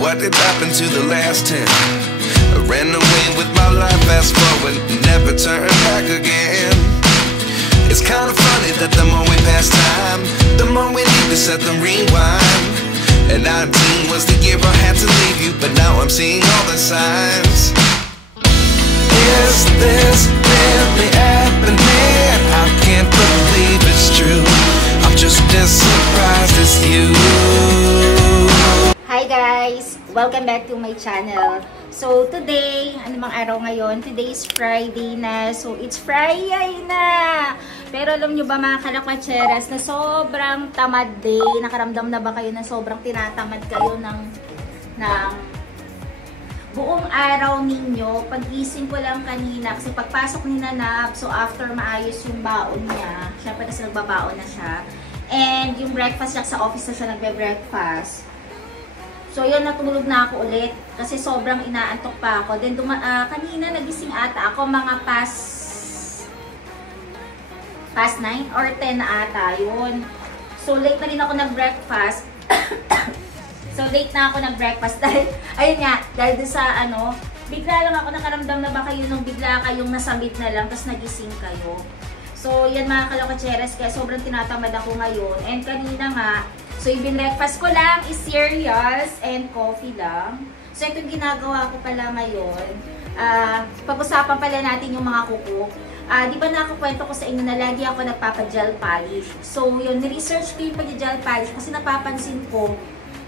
What did happen to the last 10? I ran away with my life, fast forward, never turn back again. It's kind of funny that the more we pass time, the more we need to set the rewind. And 19 was the year I had to leave you, but now I'm seeing all the signs. Is this really happening? I can't believe it's true. I'm just as surprised as you. Hi guys! Welcome back to my channel. So today, ano bang araw ngayon? Today is Friday na. So it's Friday na! Pero alam nyo ba mga kalakwacheras na sobrang tamad day? Nakaramdam na ba kayo na sobrang tinatamad kayo ng buong araw ninyo? Pag-gising ko lang kanina kasi pagpasok ni Nanab, so after maayos yung baon niya, syempre kasi nagbabaon na siya. And yung breakfast niya sa office na siya nagbe-breakfast. So yun, natulog na ako ulit kasi sobrang inaantok pa ako. Then kanina nagising ata ako mga past 9 or 10 na ata yun. So late na rin ako nag-breakfast. So late na ako nag-breakfast dahil, ayun nga, dahil doon sa bigla lang ako nakaramdam na ba kayo nung bigla kayong nasamit na lang tapos nagising kayo. So yan mga kalakwacheras, kaya sobrang tinatamad ako ngayon. And kanina nga, so yung breakfast ko lang is cereals and coffee lang. So ito yung ginagawa ko pala ngayon. Pag-usapan pala natin yung mga kuko. Di ba nakakwento ko sa inyo na lagi ako nagpapa-gel polish. So yun, ni-research ko yung pag-gel polish kasi napapansin ko,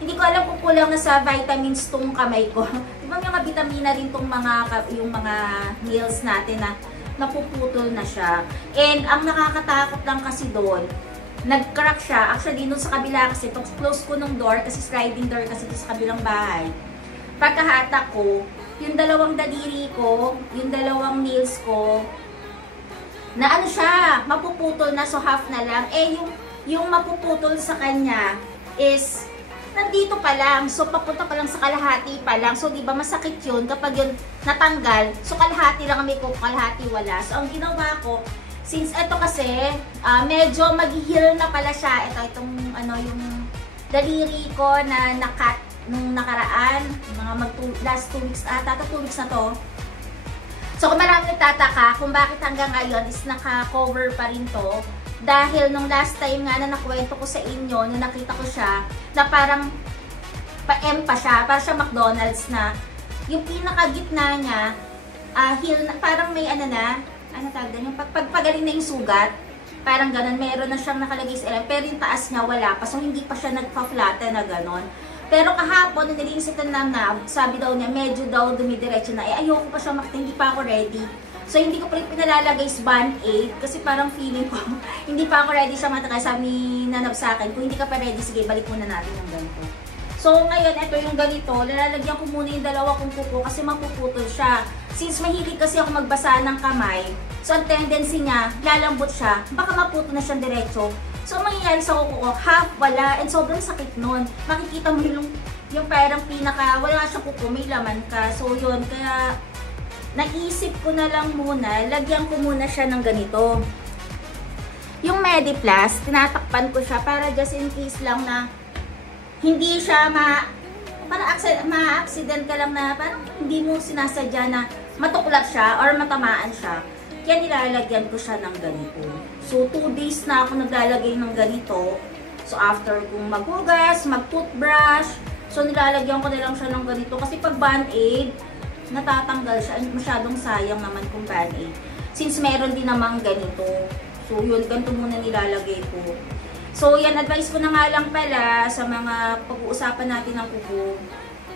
hindi ko alam kung kulang na sa vitamins tong kamay ko. Di ba may mga vitamina rin tong yung mga nails natin na napuputol na siya. And ang nakakatakot lang kasi doon, nag-crack siya. Actually, doon sa kabila kasi, close ko nung door, kasi sliding door kasi doon sa kabilang bahay. Pagkahatak ko, yung dalawang daliri ko, yung dalawang nails ko, na ano siya, mapuputol na, so half na lang. Eh, yung mapuputol sa kanya is nandito pa lang. So, papunta pa lang sa kalahati pa lang. So, di ba masakit yun kapag yun natanggal. So, kalahati lang kami ko, kalahati wala. So, ang ginawa ko, since ito kasi, medyo mag-heal na pala siya. Itong yung daliri ko na nakat nung nakaraan, mga last 2 weeks ata, 2 weeks na to. So, kung marami nagtataka kung bakit hanggang ngayon is naka-cover pa rin to, dahil nung last time nga na nakwento ko sa inyo, na nakita ko siya, na parang pa-M pa siya, parang siya McDonald's na, yung pinaka-gitna niya, heal na, parang may tawag doon, yung pagpagaling na yung sugat, parang ganun, meron na siyang nakalagay sa ilan, pero yung taas niya wala pa, so hindi pa siya nagpa-flatten na ganun. Pero kahapon, nung nilinisip na sabi daw niya, medyo daw dumidiretso na, ayoko pa siya makita, hindi pa ako ready. So, hindi ko pa rin pinalalagay sa Band-Aid kasi parang feeling ko, hindi pa ako ready siya mataka. Sabi Nanab sa akin, kung hindi ka pa ready, sige, balik muna natin yung ganito. So, ngayon, ito yung ganito, lalagyan ko muna yung dalawa kong kuko kasi mapuputol siya. Since mahilig kasi ako magbasa ng kamay, so ang tendency niya, lalambot siya, baka maputol na siyang diretso. So, ang mangyayari sa kuko ko, half, wala, and sobrang sakit nun. Makikita mo yung parang wala siyang kuko, may laman ka. So, yun, kaya naisip ko na lang muna, lagyan ko muna siya ng ganito. Yung Mediplast, tinatakpan ko siya para just in case lang na hindi siya ma-accident ka lang na parang hindi mo sinasadya na matuklat siya or matamaan siya. Kaya nilalagyan ko siya ng ganito. So, 2 days na ako naglalagay ng ganito. So, after kong maghugas, mag-toothbrush, so nilalagyan ko na lang siya ng ganito. Kasi pag Band-Aid, natatanggal siya. Masyadong sayang naman kung Band-Aid. Since meron din namang ganito. So, yun, ganito muna nilalagay ko. So, yan, advice ko na nga lang pala sa mga pag-uusapan natin ng kuko.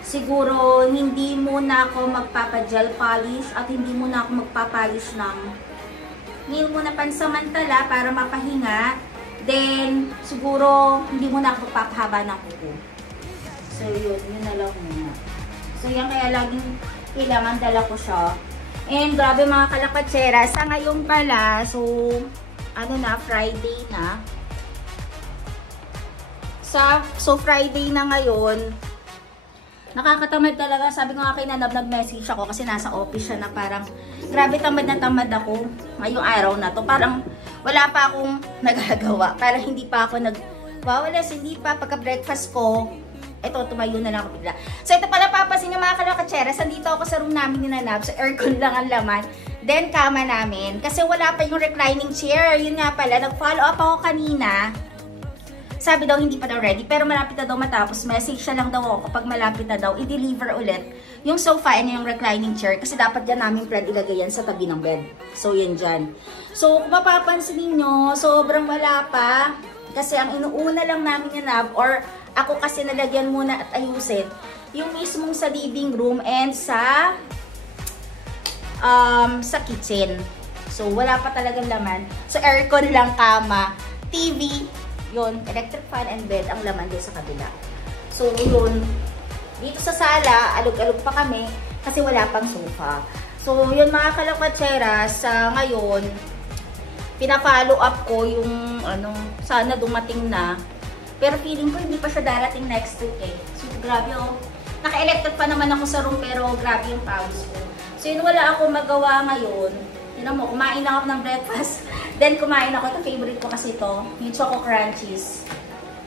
Siguro, hindi muna ako magpapa-gel polish at hindi muna ako magpapolish ng nail muna pansamantala para mapahinga. Then, siguro, hindi muna ako magpapahaba ng kuko. So, yun na lang muna. So, yan, kaya laging kailangan dala ko siya. And grabe mga kalakwatsera, sa ngayon pala, so Friday na. So Friday na ngayon, nakakatamad talaga. Sabi ko nga kay Nanab, nag-message ako kasi nasa office siya na parang, grabe tamad na tamad ako ngayong araw na to. Parang wala pa akong nagagawa. Parang hindi pa ako hindi pa. Pagka-breakfast ko, Ito, tumayo na lang ako bigla. So, ito pala papasin yung mga kalakatseras. Nandito ako sa room namin ni Nanab. So, aircon lang ang laman. Then, kama namin. Kasi wala pa yung reclining chair. Yun nga pala, nag-follow up ako kanina. Sabi daw, hindi pa daw ready. Pero malapit na daw matapos. Message siya lang daw ako kapag malapit na daw. I-deliver ulit yung sofa and yung reclining chair. Kasi dapat dyan namin plan ilagay yan sa tabi ng bed. So, yan dyan. So, kung mapapansin ninyo, sobrang wala pa. Kasi ang inuuna lang namin ni Nab, or ako kasi nalagyan muna at ayusin, yung mismong sa living room and sa kitchen. So, wala pa talagang laman. So, aircon lang, kama, TV, yun, electric fan and bed ang laman din sa kabila. So, yun. Dito sa sala, alog-alog pa kami kasi wala pang sofa. So, yun mga kalakatseras, ngayon, pina-follow up ko yung sana dumating na. Pero feeling ko hindi pa siya darating next week eh. So, grabe oh. Naka-electric pa naman ako sa room pero grabe yung pawis ko. So, yun wala ako magawa ngayon. Yun mo, kumain ako ng breakfast. Then, kumain ako. Ito, favorite ko kasi ito. Yung Choco Crunchies.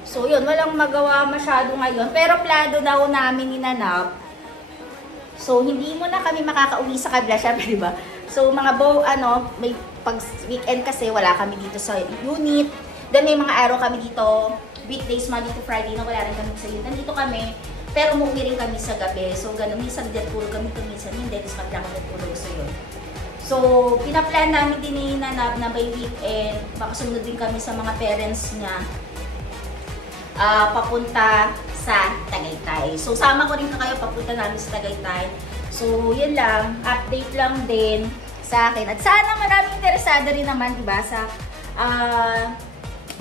So, yun. Walang magawa masyado ngayon. Pero plano daw namin ni Nanab. So, hindi mo na kami makakauwi sa kabila. Siyempre, diba? So, mga may pag weekend kasi wala kami dito sa unit. Then, may mga araw kami dito. Weekdays, Monday to Friday na wala rin kami sa unit. Nandito kami. Pero umuwi rin kami sa gabi. So, ganun. Minsan tulog kami. Minsan hindi. Tapos maglang kami tulog. So, yun. So, pinaplan namin din ni Nanab na by weekend, makasunod din kami sa mga parents niya papunta sa Tagaytay. So, sama ko rin na kayo papunta namin sa Tagaytay. So, yun lang. Update lang din sa akin. At sana maraming interesado rin naman, diba, sa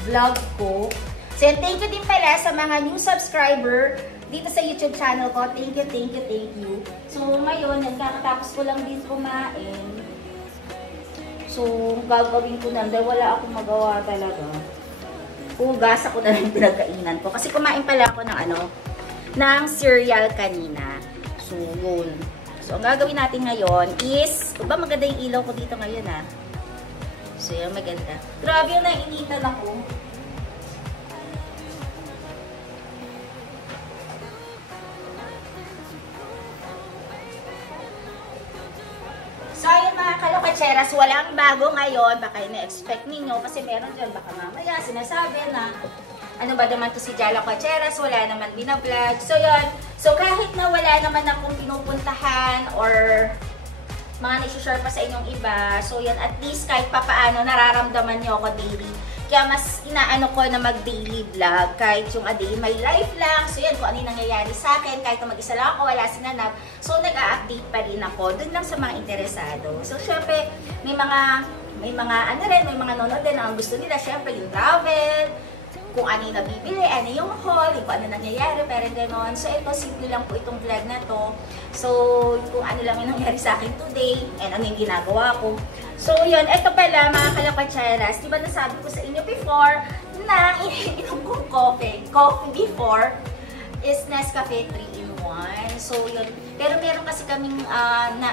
vlog ko. So, thank you din pala sa mga new subscriber dito sa YouTube channel ko. Thank you, thank you, thank you. So, ngayon, nagkakatapos ko lang din kumain. So, gagawin ko na, dahil wala akong magawa talaga. Hugas ako na rin pinagkainan ko. Kasi kumain pala ako ng cereal kanina. So, yun. So, ang gagawin natin ngayon is, diba maganda yung ilaw ko dito ngayon ha? So, yun, maganda. Grabe yun, nainitan ako. So, ayun mga kalokatseras, walang bago ngayon. Baka ina-expect ninyo kasi meron dyan. Baka mamaya sinasabi na ano ba naman to si Jala Katseras, wala naman binablog. So, yun. So, kahit na wala naman akong pinupuntahan or mga nagsishare pa sa inyong iba. So, yan. At least kahit papaano nararamdaman nyo ako daily. Kaya mas inaano ko na mag-daily vlog. Kahit yung a day in my life lang. So, yan. Kung ano yung nangyayari sa akin. Kahit na mag-isa lang ako, wala si Nanab. So, nag-a-update pa rin ako. Doon lang sa mga interesado. So, syempre, may mga nanonood din ang gusto nila. Syempre, yung travel, kung ano yung nabibili, ano yung haul, kung ano nangyayari, pero gano'n. So, ito, simple lang po itong vlog na to. So, kung ano lang yung nangyari sa akin today, and ano yung ginagawa ko. So, yun, ito pala, mga kalakatseras. Diba nasabi ko sa inyo before, na iniinom kong coffee before is Nescafe 3-in-1. So, yun. Pero meron kasi kaming,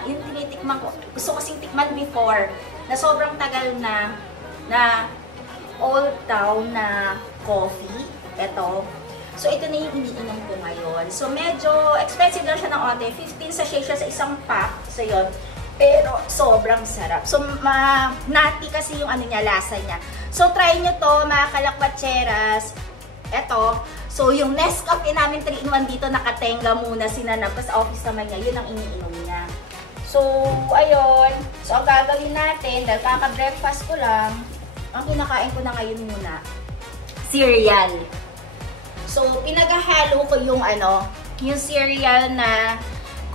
yung tinitikman ko, gusto kasing tikman before, na sobrang tagal na Old Town na coffee. Ito. So, ito na yung iniinom ko ngayon. So, medyo expensive lang siya ng onte. 15 sachet siya sa isang pack. So, yun. Pero, sobrang sarap. So, nati kasi yung lasa niya. So, try nyo to, mga kalakbatseras. Ito. So, yung Nescafe namin 3-in-1 dito, nakatenga muna si Nanab. Sa office naman niya, yun ang iniinom niya. So, ayun. So, ang gagawin natin, dahil kaka-breakfast ko lang, ang kinakain ko na ngayon muna, cereal. So, pinaghahalo ko yung yung cereal na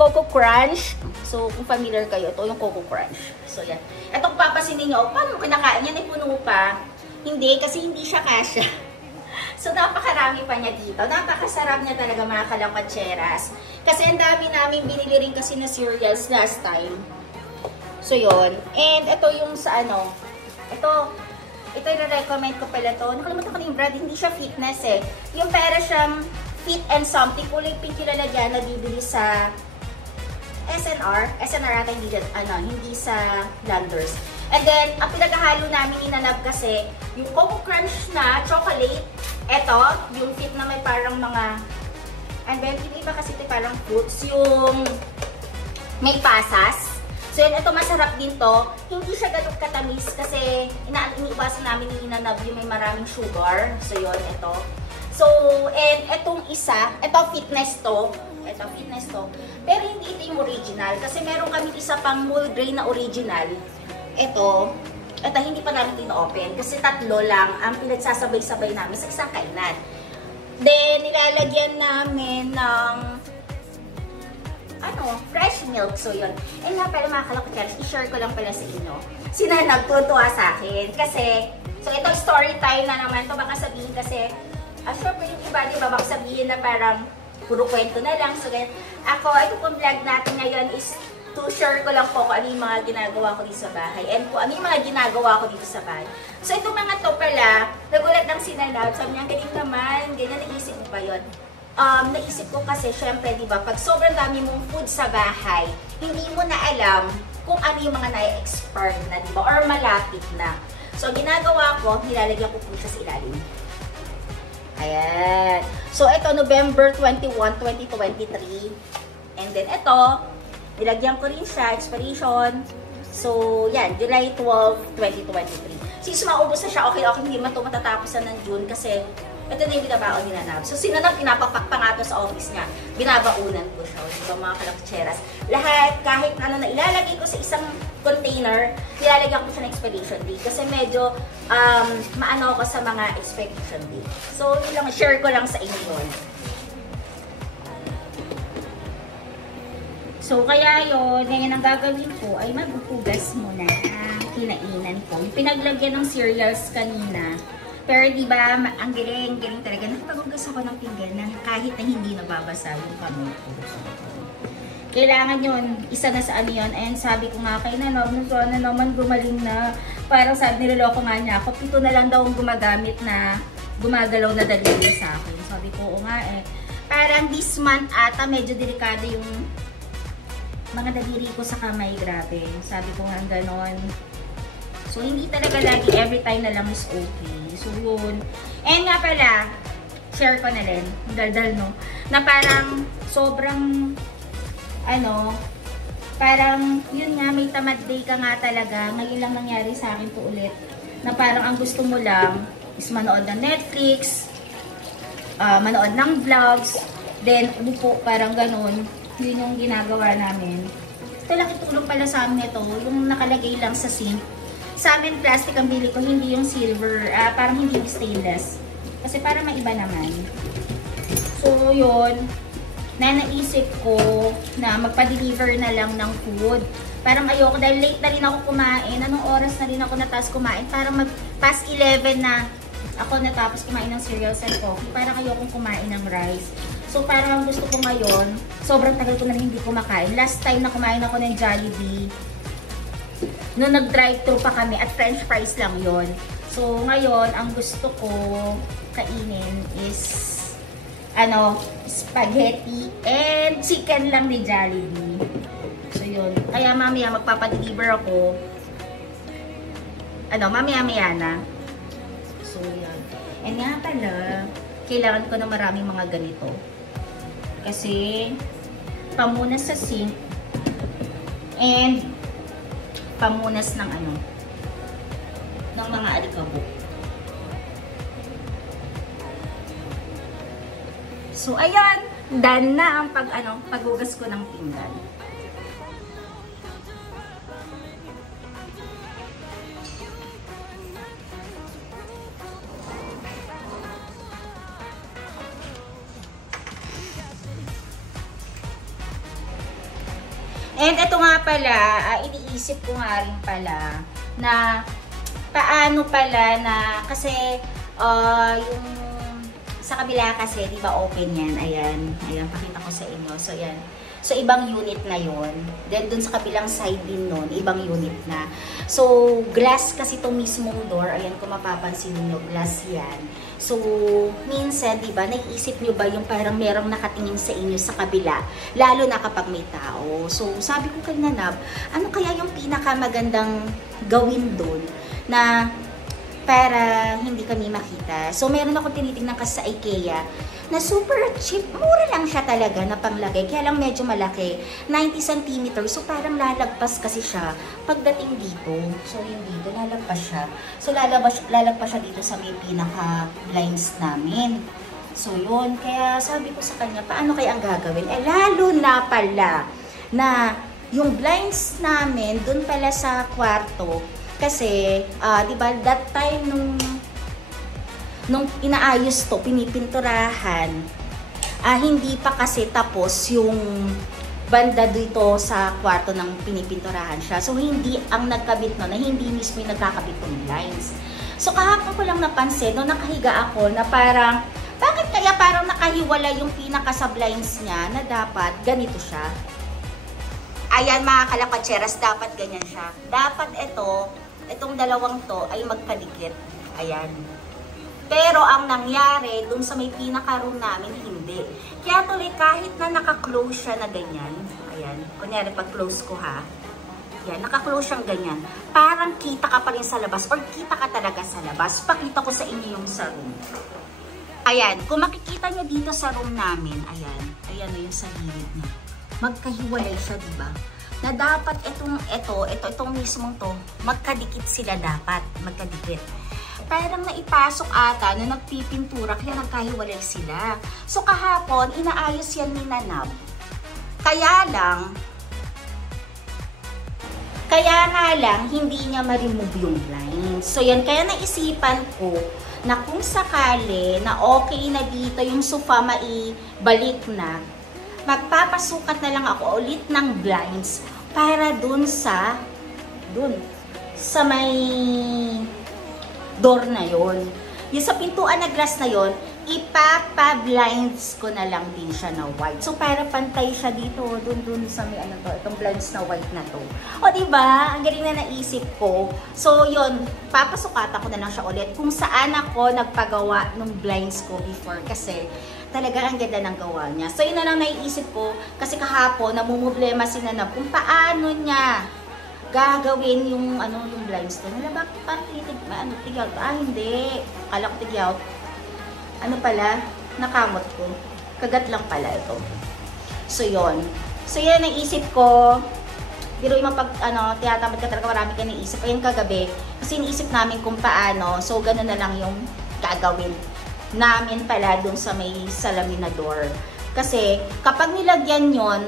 Coco Crunch. So, kung familiar kayo, ito yung Coco Crunch. So, yan. Itong papasin ninyo, paano kinakain yan? Ay, puno pa. Hindi, kasi hindi siya kasya. So, napakarami pa niya dito. Napakasarap niya talaga, mga kalakatseras. Kasi ang dami namin binili rin kasi na cereals last time. So, yun. And ito yung sa ito yung recommend ko pala to. Nakalimutan ko na yung brand, hindi siya fitness eh. Yung para siyang fit and something. Kulay pink yung lalagyan na bibili sa SNR. SNR ata hindi sa Landers. And then, ang pinaghahalo namin ni Nanab kasi, yung Coco Crunch na chocolate. Ito, yung fit na may parang mga And then, yung iba kasi ito parang fruits, yung may pasas. So, yun, ito masarap din to. Hindi siya ganun katamis kasi iniiwasan namin ni Nanab yung may maraming sugar. So, yun, ito. So, and itong isa, ito fitness to. Ito, fitness to. Pero hindi ito yung original. Kasi meron kami isa pang whole grain na original. Ito, hindi pa namin ino-open. Kasi tatlo lang ang pinagsasabay-sabay namin sa isang kainan. Then, nilalagyan namin ng fresh milk. So, yun. And nga pala mga kalakutyaras, i-share ko lang pala sa inyo. Si Nanab tutuwa sa akin. Kasi, so ito story time na naman. Ito baka sabihin kasi, syempre yung iba, diba, baka sabihin na parang puro kwento na lang. So, ganyan. Ako, ito pong vlog natin ngayon is to share ko lang po kung ano yung mga ginagawa ko dito sa bahay. And kung ano yung mga ginagawa ko dito sa bahay. So, itong mga to pala, nagulat ng si Nanab. Sabi niya, galing naman. Ganyan, naisip mo pa yun. Naisip ko kasi, syempre, di ba, pag sobrang dami mong food sa bahay, hindi mo na alam kung ano yung mga na-expire na, di ba, or malapit na. So, ginagawa ko, nilalagyan ko po siya sa ilalim. Ayan. So, ito, November 21, 2023. And then, ito, nilagyan ko rin siya, expiration. So, yan, July 12, 2023. Since maubos na siya, okay, hindi man ito matatapos na ng June kasi ito na yung binabaon ni Nanab. So, si Nanab, pinapapak pa nga ito sa office niya. Binabaunan ko siya. Diba mga kalakutseras? Lahat, kahit ano na ilalagay ko sa isang container, nilalagyan ko siya ng expiration date. Kasi medyo, maano ako sa mga expiration date. So, yun lang, share ko lang sa inyo yun. So, kaya yun, ngayon ang gagawin ko ay maghuhugas muna ang kinainan ko. Yung pinaglagyan ng cereals kanina. Pero diba, ang galing talaga. Nakapaghugas ako ng pinggan kahit na hindi nababasa yung kamay ko. Kailangan yun, isa na sa ano yun. And sabi ko nga kay Nanab, sana naman gumaling na. Parang sabi, niloloko nga niya ako. 7 na lang daw ang gumagamit na gumagalaw na daliri sa akin. Sabi ko, oo nga eh. Parang this month ata, medyo delikado yung mga daliri ko sa kamay, grabe. Sabi ko nga ganon. So, hindi talaga lagi, every time na lang is okay. So, yun. And nga pala, share ko na rin, daldal, no? Na parang, sobrang, parang, yun nga, may tamad day ka nga talaga. Ngayon lang nangyari sa akin to ulit. Na parang, ang gusto mo lang, is manood ng Netflix, manood ng vlogs, then, upo, parang ganon. Yun yung ginagawa namin. Ito lang itulong pala sa amin ito, yung nakalagay lang sa sink. Sa amin, plastic ang bili ko, hindi yung silver, parang hindi yung stainless. Kasi para maiba naman. So, yun. Naisip ko na magpa-deliver na lang ng food. Parang ayoko, dahil late na rin ako kumain. Anong oras na rin ako natapos kumain? Parang past 11 na ako natapos kumain ng cereals and coffee. Parang ayokong kumain ng rice. So, parang gusto ko ngayon, sobrang tagal ko na hindi kumakain. Last time na kumain ako ng Jollibee, noong nag-drive-thru pa kami at french fries lang yon. So, ngayon, ang gusto ko kainin is, spaghetti and chicken lang ni Jollibee. So, yun. Kaya mamaya magpapadeliver ako. Mamaya-maya na. So, yun. And nga pala, kailangan ko na maraming mga ganito. Kasi, pamunas sa sink and pamunas ng ng mga alikabok. So, ayan, done na ang paghugas ko ng pinggan. And ito nga pala, iniisip ko nga rin pala na paano pala na kasi yung sa kabila kasi, di ba open yan, ayan, pakita ko sa inyo. So, yan. So, ibang unit na yon. Then, dun sa kabilang side din nun, ibang unit na. So, glass kasi itong mismong door, ayan, kung mapapansin nyo, glass yan. So, minsan, di ba, naiisip nyo ba yung parang merong nakatingin sa inyo sa kabila, lalo na kapag may tao. So, sabi ko kay Nanab, ano kaya yung pinakamagandang gawin doon na para hindi kami makita. So, meron akong tinitingnan kasi sa IKEA na super cheap. Mura lang siya talaga na panglagay. Kaya lang medyo malaki. 90 cm. So, parang lalagpas kasi siya pagdating dito. So, yun dito. Lalagpas siya. So, lalagpas siya dito sa may pinaka-blinds namin. So, yun. Kaya sabi ko sa kanya, paano kaya ang gagawin? Eh, lalo na pala na yung blinds namin dun pala sa kwarto. Kasi, di ba, that time nung inaayos to, pinipinturahan, hindi pa kasi tapos yung banda dito sa kwarto ng pinipinturahan siya. So, hindi ang nagkabit no, na hindi mismo yung nagkakabit ng blinds. So, kahapon ko lang napansin, no, nakahiga ako na parang, bakit kaya parang nakahiwala yung pinaka sa blinds niya na dapat ganito siya? Ayan, mga kalapatseras, dapat ganyan siya. Dapat itong dalawang to ay magkadikit. Ayan. Pero ang nangyari, dun sa may pinaka-room namin, hindi. Kaya tuloy, kahit na naka-close siya na ganyan, ayan, kunyari pag-close ko ha, yan, naka-close siyang ganyan, parang kita ka pa rin sa labas, or kita ka talaga sa labas. Pakita ko sa inyo yung sa room. Ayan, kung makikita nyo dito sa room namin, ayan yung sa gilid niya. Magkahiwalay siya, diba? Na dapat itong mismong to, magkadikit sila dapat, magkadikit. Parang naipasok ata na nagpipintura, kaya nagkahiwalay sila. So kahapon, inaayos yan ni Nanab. Kaya nga lang, hindi niya ma-remove yung blinds. So yan, kaya naisipan ko na kung sakali na okay na dito yung sofa maibalik na, magpapasukat na lang ako ulit ng blinds para dun sa may door na yon. Yung sa pintuan na glass na yon, ipapa-blinds ko na lang din siya na white. So, para pantay siya dito, dun sa may itong blinds na white na to. O, diba? Ang galing na naisip ko. So, yun, papasukatan ko na lang siya ulit kung saan ako nagpagawa ng blinds ko before. Kasi, talaga ang ganda ng gawa niya. So, yun na lang naiisip ko. Kasi kahapon, namumblema si Nanab kung paano niya gagawin yung blinds to. Nala, bakit parang tigyaw? Hindi. Akala ko tigyaw. Ano pala? Nakamot ko. Kagat lang pala ito. So, yun. So, yan naisip ko. Pero yung tiyatamad ka talaga, marami ka naisip. Ayun kagabi. Kasi naisip namin kung paano. So, gano'n na lang yung gagawin namin pala dun sa may salamin na door. Kasi, kapag nilagyan yon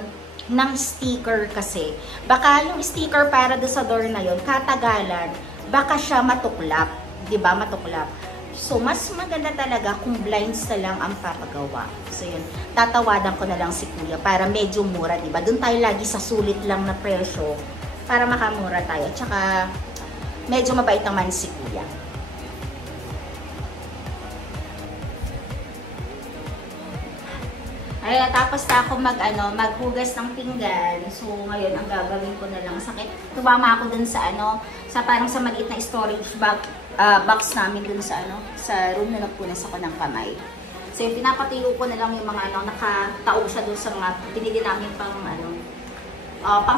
ng sticker kasi, baka yung sticker para doon sa door na yon, katagalan, baka siya matuklap. Diba? Matuklap. So, mas maganda talaga kung blinds na lang ang papagawa. So, yun. Tatawadan ko na lang si Kuya para medyo mura, diba? Doon tayo lagi sa sulit lang na presyo para makamura tayo. Tsaka, medyo mabait naman si Kuya. Ay, tapos na ako maghugas ng pinggan. So, ngayon, ang gagawin ko na lang, sakit. Tumama ako dun sa parang sa maliit na storage box namin dun sa room na nagpunas ako ng kamay. So, yung pinapatuyo ko na lang yung mga nakataob siya dun sa mga pinili namin pang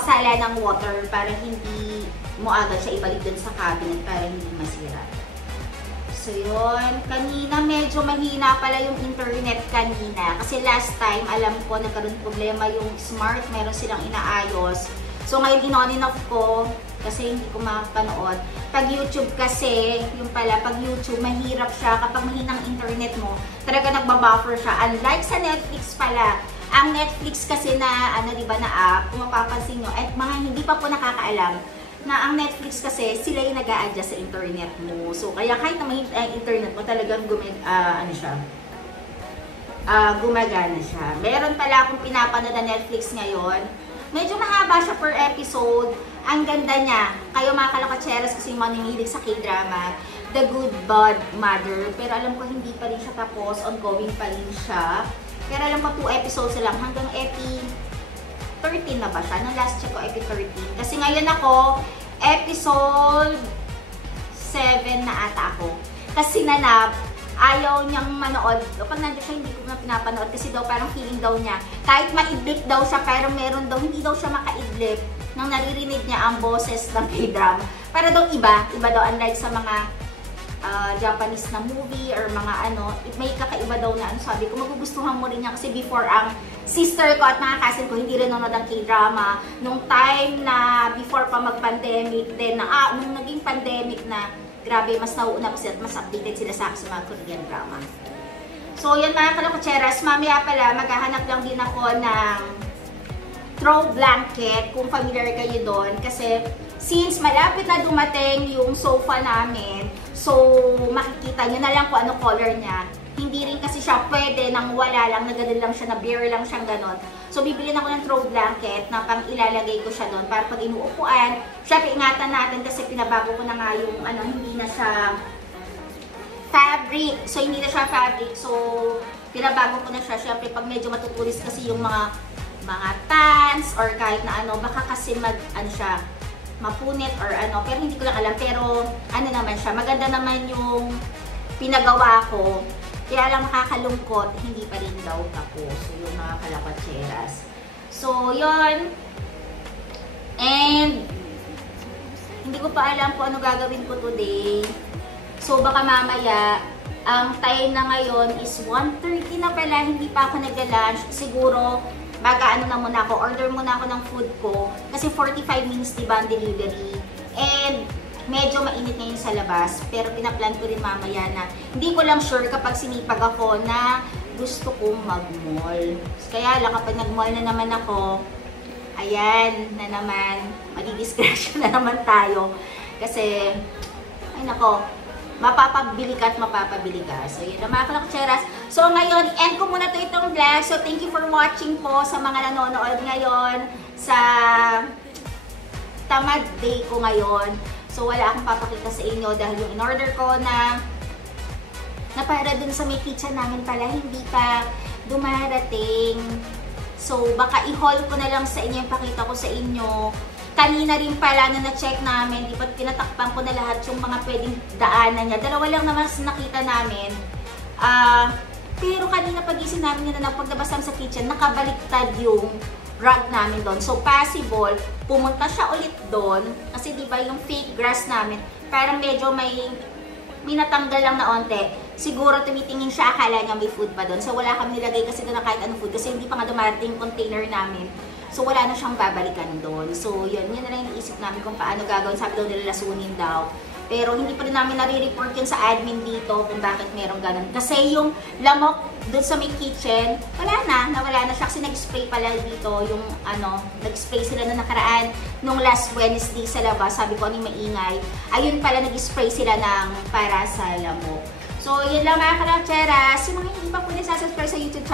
sala ng water para hindi mo agad siya ibalik dun sa cabinet para hindi masira. So, yun. Kanina, medyo mahina pala yung internet kanina. Kasi last time, alam ko, nagkaroon problema yung smart. Meron silang inaayos. So, ngayon, in-on and off ko. Kasi hindi ko makapanood. Pag YouTube kasi, yung pala, pag YouTube, mahirap siya. Kapag mahinang internet mo, talaga nagbabuffer siya. Unlike sa Netflix pala. Ang Netflix kasi na, diba, na app, kung mapapansin nyo, at mga hindi pa po nakakaalam, na ang Netflix kasi, sila yung nag-a-adjust sa internet mo. So, kaya kahit na may internet mo, talagang gumagana siya. Meron pala akong pinapanood na Netflix ngayon. Medyo mahaba siya per episode. Ang ganda niya. Kayo mga kalakatseras kasi maninilig sa K-drama, The Good Bad Mother. Pero alam ko hindi pa rin siya tapos. Ongoing pa rin siya. Pero alam ko 2 episodes lang. Hanggang epi 13 na ba siya? Nung last check ko, epi 13. Kasi ngayon ako, episode 7 na ata ako. Kasi Nanab, ayaw niyang manood. Kapag nandun siya, hindi ko na pinapanood. Kasi daw parang feeling daw niya, kahit maidlip daw siya, pero meron daw, hindi daw siya makaidlip nang naririnig niya ang boses ng K-drama. Para daw iba daw, unlike sa mga Japanese na movie or mga ano, may kakaiba daw na ano, sabi ko magugustuhan mo rin niya kasi before ang sister ko at mga cousin ko hindi rin nanonood ng K-drama nung time na before pa mag-pandemic, then nung naging pandemic na, grabe, mas nauuna pa sila at mas updated sila sa mga Korean drama. So yan mga kalakutseras, mamaya pala maghahanap lang din ako ng throw blanket, kung familiar kayo doon, kasi since malapit na dumating yung sofa namin, so makikita nyo na lang kung ano color niya. Hindi rin kasi siya pwede nang wala lang, nagadal lang siya, na bare lang siyang ganon. So bibili na ako ng throw blanket na pang ilalagay ko siya doon para pag inuupuan. Syempre ingatan natin kasi pinabago ko na nga yung ano, hindi na siya fabric. So hindi na siya fabric, so pinabago ko na siya. Syempre pag medyo matutulis kasi yung mga pants or kahit na ano, baka kasi ano siya, mapunit or ano, pero hindi ko lang alam. Pero ano naman siya, maganda naman yung pinagawa ko. Kaya lang nakakalungkot, hindi pa rin daw tapos. So yung mga kalakatseras. So yun. And hindi ko pa alam kung ano gagawin ko today. So baka mamaya, ang time na ngayon is 1:30 na pala, hindi pa ako nagla-lunch. Siguro mag-ano na muna ako, order muna ako ng food ko. Kasi 45 minutes diba ang delivery. And medyo mainit ngayon sa labas. Pero pinaplan ko rin mamaya na hindi ko lang sure kapag sinipag ako na gusto kong mag-mall. Kaya lang kapag nag-mall na naman ako, ayan na naman, madidiscretion na naman tayo. Kasi, ay nako, mapapabili ka at mapapabili ka. So, yun na mga kalakutseras. So, ngayon, end ko muna itong vlog. So, thank you for watching po sa mga nanonood ngayon sa tamad day ko ngayon. So, wala akong papakita sa inyo dahil yung in-order ko na para dun sa may kitchen namin pala, hindi pa dumarating. So, baka i-haul ko na lang sa inyo, pakita ko sa inyo. Kanina rin pala na na-check namin, di ba tinatakpan ko na lahat yung mga pwedeng daanan niya. Dalawa lang naman nakita namin. Pero kanina pagising namin na paglabas namin sa kitchen, nakabaliktad yung rug namin doon. So possible, pumunta siya ulit doon. Kasi di ba yung fake grass namin, parang medyo may natanggal lang na onte. Siguro tumitingin siya, akala niya may food pa doon. So wala kami nilagay kasi doon na kahit anong food. Kasi hindi pa nga dumarating container namin. So, wala na siyang babalikan doon. So, yun na lang iniisip namin kung paano gagawin. Sabi daw nila lasunin daw. Pero, hindi pa rin namin nare-report yun sa admin dito kung bakit merong ganun. Kasi yung lamok doon sa may kitchen, nawala na siya. Kasi nag-spray pala dito yung ano, nag-spray sila na nakaraan nung last Wednesday sa labas. Sabi ko, ano yung maingay. Ayun pala, nag-spray sila ng para sa lamok. So, yun lang mga kalakutseras. Yung mga hindi pa po nasa-subscribe sa YouTube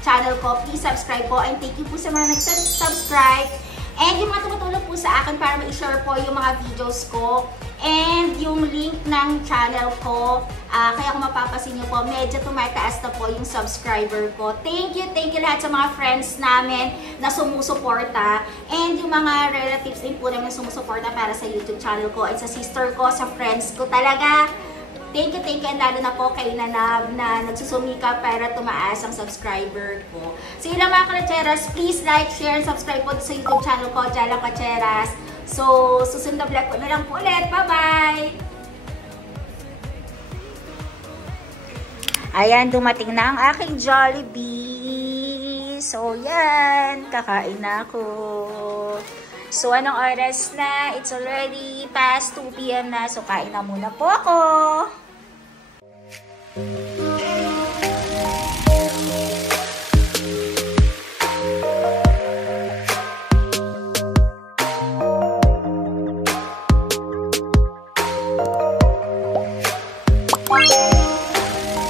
channel ko, please subscribe po. And thank you po sa mga nag-subscribe. And yung mga tumutulong po sa akin para ma-share po yung mga videos ko. And yung link ng channel ko, kaya kung mapapasin nyo po, medyo tumataas na po yung subscriber ko. Thank you lahat sa mga friends namin na sumusuporta. And yung mga relatives din po namin na sumusuporta para sa YouTube channel ko. At sa sister ko, sa friends ko talaga. Thank you, and lalo na po kay Nanab na nagsusumika para tumaas ang subscriber ko. So yun lang mga kalakutseras, please like, share, and subscribe po sa YouTube channel ko, Jalang Katseras. So, susunod na vlog ko na lang po ulit. Bye-bye! Ayan, dumating na ang aking Jollibee. So, yan, kakain na ako. So, anong oras na? It's already past 2 PM na. So, kain na muna po ako.